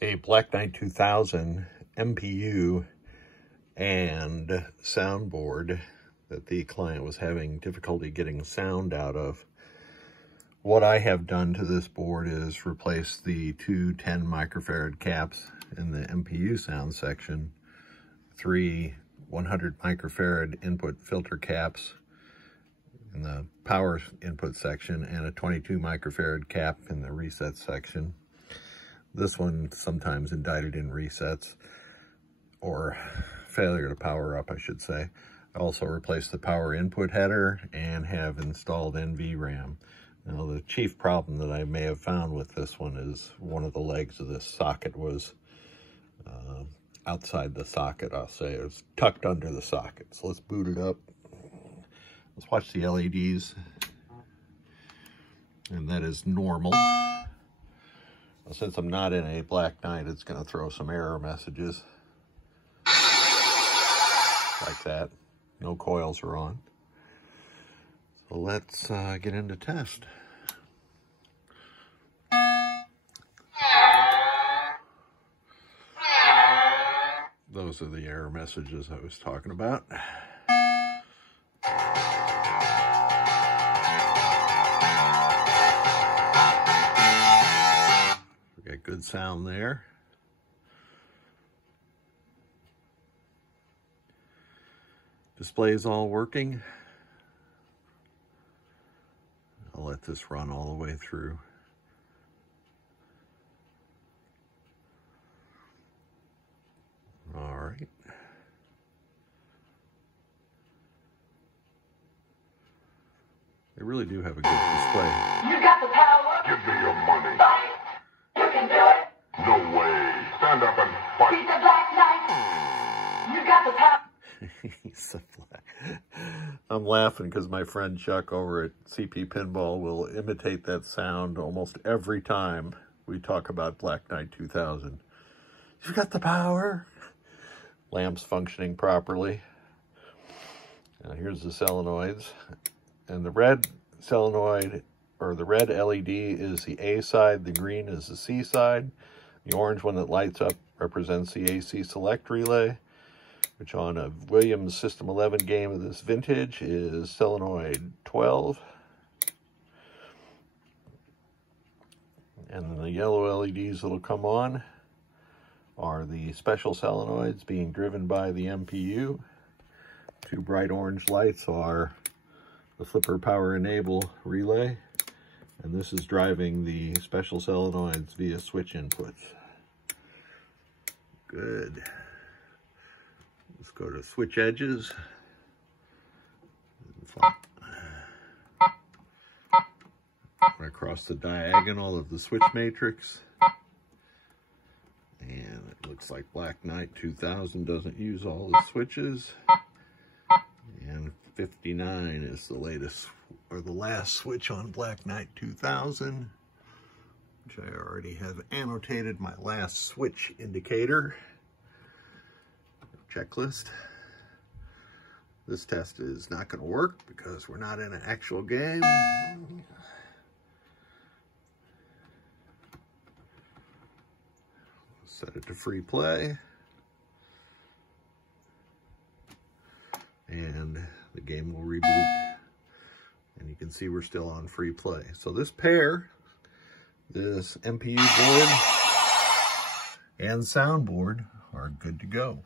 a Black Knight 2000 MPU and soundboard that the client was having difficulty getting sound out of. What I have done to this board is replace the two 10 microfarad caps in the MPU sound section, 3 100 microfarad input filter caps in the power input section, and a 22 microfarad cap in the reset section. This one sometimes indicted in resets, or failure to power up, I should say. I also replaced the power input header and have installed NVRAM. Now, the chief problem that I may have found with this one is one of the legs of this socket was outside the socket, I'll say. It was tucked under the socket. So let's boot it up. Let's watch the LEDs. And that is normal. Well, since I'm not in a Black Knight, it's going to throw some error messages. Like that. No coils are on. So let's get into test. Those are the error messages I was talking about. We got good sound there. Display's all working. I'll let this run all the way through. All right. They really do have a good display. You got the power. Give me your money. Fight. You can do it. No way. Stand up and fight. He's a Black Knight. You got the power. He's so black. I'm laughing because my friend Chuck over at CP Pinball will imitate that sound almost every time we talk about Black Knight 2000. You got the power. Lamps functioning properly. Now here's the solenoids. And the red solenoid, or the red LED, is the A side. The green is the C side. The orange one that lights up represents the AC select relay, which on a Williams System 11 game of this vintage is solenoid 12. And then the yellow LEDs that'll come on are the special solenoids being driven by the MPU. Two bright orange lights are the flipper power enable relay, and this is driving the special solenoids via switch inputs. Good. Let's go to switch edges. Across the diagonal of the switch matrix. And it looks like Black Knight 2000 doesn't use all the switches. And 59 is the latest, or the last switch on Black Knight 2000, which I already have annotated my last switch indicator. Checklist. This test is not going to work because we're not in an actual game. Set it to free play. And the game will reboot. And you can see we're still on free play. So this pair, this MPU board and soundboard, are good to go.